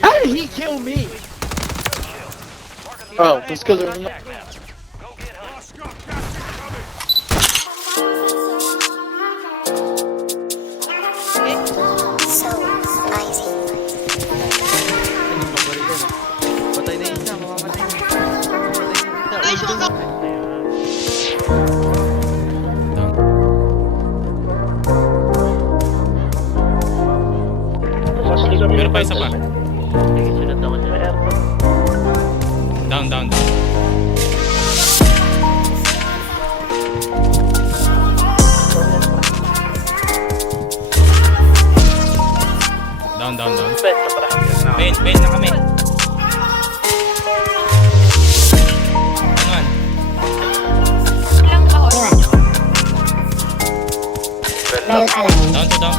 How did he kill me? Oh, just because there's no... So spicy. Patay na isa, mamamatay na. Nice one, Meron pa isa pa. Sunod naman sa airport. Down. Down. Ben na kami. Anuan? ilang kahon? Meron ka lang. Down.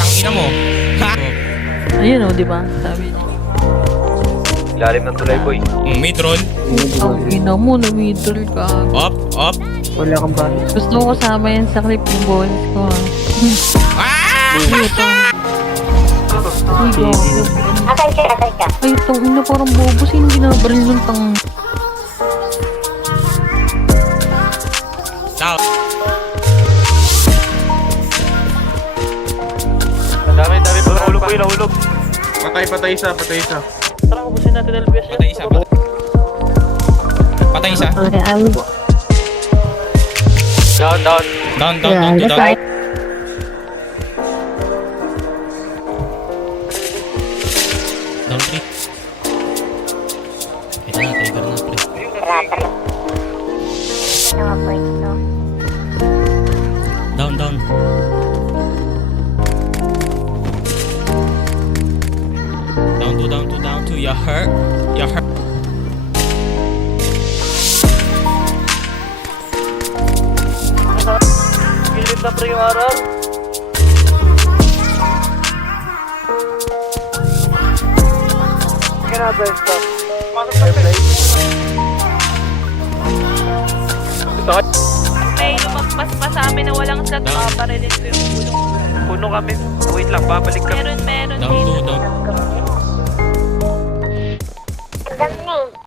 Tangina mo. Ha? Ayun o, di ba? Sabi niya. Lalim ng tulay, boy. Mid roll. Ang ina mo, na-middle ka. Up. Wala kang bali. Gusto ko kasama yan sa clip yung bonus ko ha. Ah! Ay, ito. Ay, gago. Asal ka. Ay, ito. Ina, parang bobo. Sino binabaril ng tang... Down. Dami pa nahulog, boy. Nahulog. Patay isa. Tara, ubusin natin LBS. Patay isa. Okay, I will... Down. Down. That's right. Down 3. Trigger na, pre. Ano po ito? Down. Down 2. You hurt. Pilit na pre yung RR. Sige na, best stop. May lumagpas pa sa amin na walang slot, paparilin ko yung gulong. Puno kami. Wait lang, babalik kami. Meron Down 2. dito.